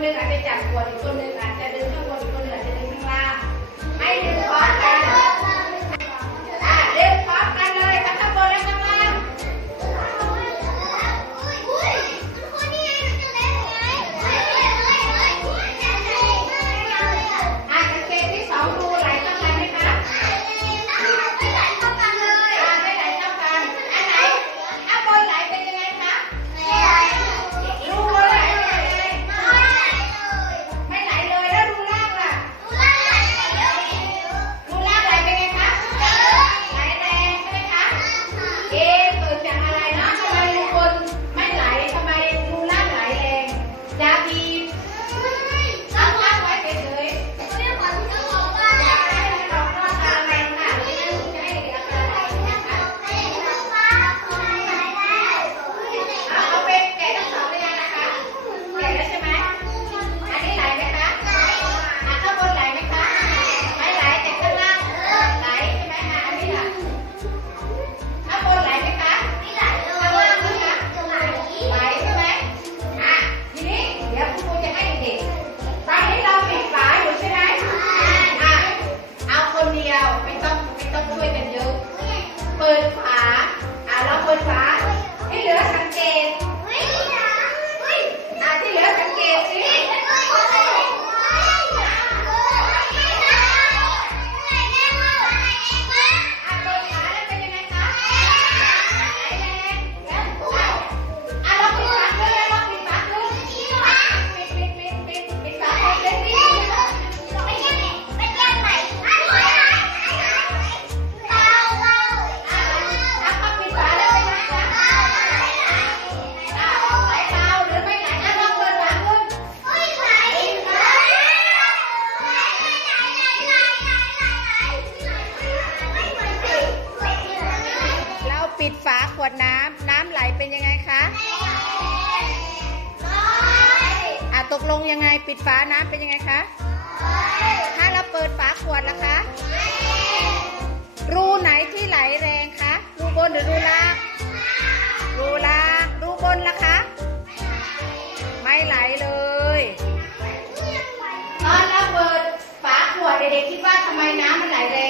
นเล็กหลายจะจากตัวดีกต้นเล็กหลายจะดินข้างบนต้นเล็าขวดน้ำน้ำไหลเป็นยังไงคะไหลอะตกลงยังไงปิดฝาน้ำเป็นยังไงคะถ้าเราเปิดฝาขวดล่ะคะรูไหนที่ไหลแรงคะรูบนหรือรูล่างรูล่างรูบนล่ะคะ ไม่ไหลเลยตอนเราเปิดฝาขวดเด็กๆคิดว่าทำไมน้ำมันไหลแรง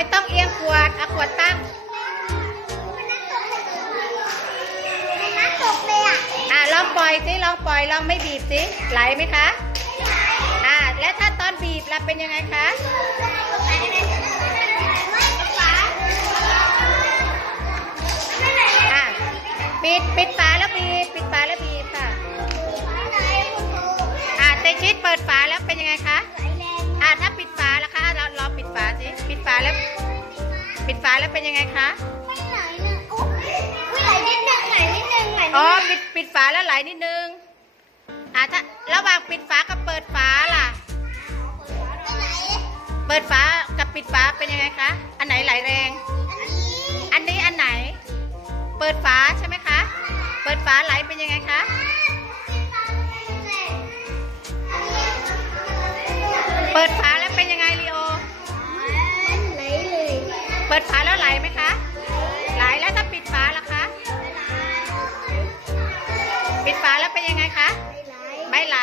ไม่ต้องเอียงขวดเอาขวดตั้งอ่าลองปล่อยสิลองปล่อยลองไม่บีบสิไหลไหมคะอ่าแล้วถ้าตอนบีบล่ะเป็นยังไงคะอ่าปิดปิด ปิดฝาแล้วเป็นยังไงคะอ๋อปิดปิดฝาแล้วไหลนิดนึงอ่าถ้าระหว่างปิดฝากับเปิดฝาล่ะเปิดฝากับปิดฝาเป็นยังไงคะ อันไหนไหลแรงอันนี้อันไหน เปิดฝาใช่ไหมคะ เปิดฝาไหลเป็นยังไงคะ เปิดฝาแล้วเป็นยังไงลีโอ เปิดฝาแล้วไหลไหมคะ ไหลแล้วถ้าปิดฝาล่ะคะ ปิดฝาแล้วเป็นยังไงคะ ไม่ไหล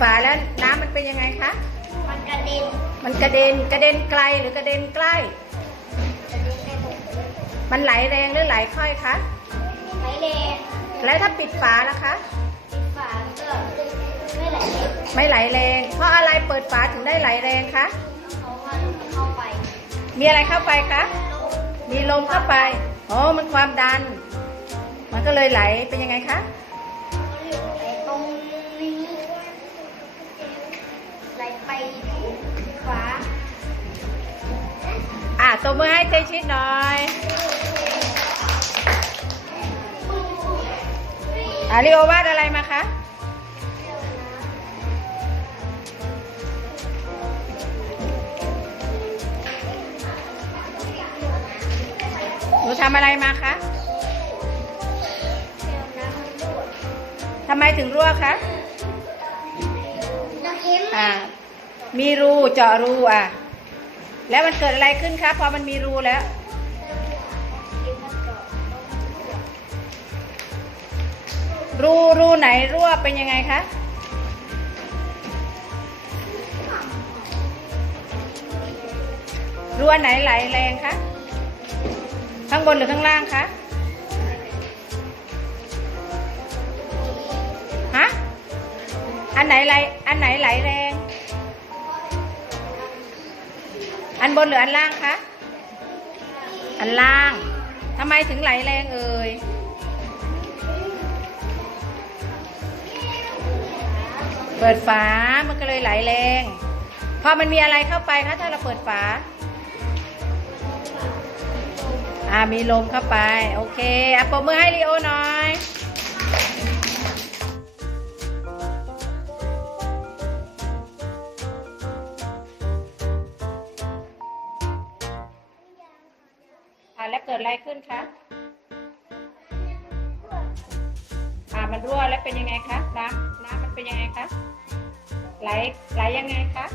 ฝาแล้วน้ำมันเป็นยังไงคะ มันกระเด็น มันกระเด็นกระเด็นไกลหรือกระเด็นใกล้ กระเด็นไปหมดเลยมันไหลแรงหรือไหลค่อยคะ ไหลแรงแล้วถ้าปิดฝาล่ะคะ ปิดฝาก็ไม่ไหลแรงไม่ไหลแรง เพราะอะไรเปิดฝาถึงได้ไหลแรงคะ เพราะว่ามันเข้าไปมีอะไรเข้าไปคะ มีลมเข้าไป อ๋อ มันความดัน มันก็เลยไหลเป็นยังไงคะ ตบมือให้เตชิดหน่อยอะลิโอวาดอะไรมาคะหนูทำอะไรมาคะทำไมถึงรั่วคะเราเห็นอ่ามีรูเจาะรูอะ แล้วมันเกิดอะไรขึ้นคะพอมันมีรูแล้ว รูรูไหนรั่วเป็นยังไงคะรูอันไหนไหลแรงคะข้างบนหรือข้างล่างคะฮะอันไหนไหลอันไหนไหลแรง อันบนหรืออันล่างคะ อันล่าง ทำไมถึงไหลแรงเอ่ย เปิดฝา มันก็เลยไหลแรง พอมันมีอะไรเข้าไปคะถ้าเราเปิดฝา อ่ามีลมเข้าไป โอเคอะปรบมือให้ลีโอหน่อย กิดอะไรขึ้นคะอ่ามันรั่วแล้วเป็นยังไงคะน้ำน้ำมันเป็นยังไงคะไหลไหลยังไงคะ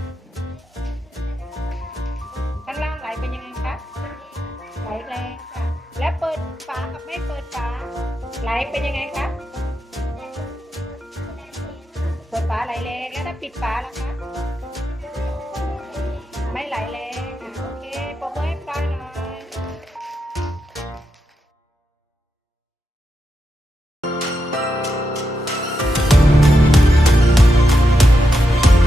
ข้างล่างไหลเป็นยังไงคะไหลแรงค่ะ และเปิดฝากับไม่เปิดฝาไหลเป็นยังไงคะเปิดฝาไหลแรงแล้วถ้าปิดฝาล่ะคะไม่ไหลแรง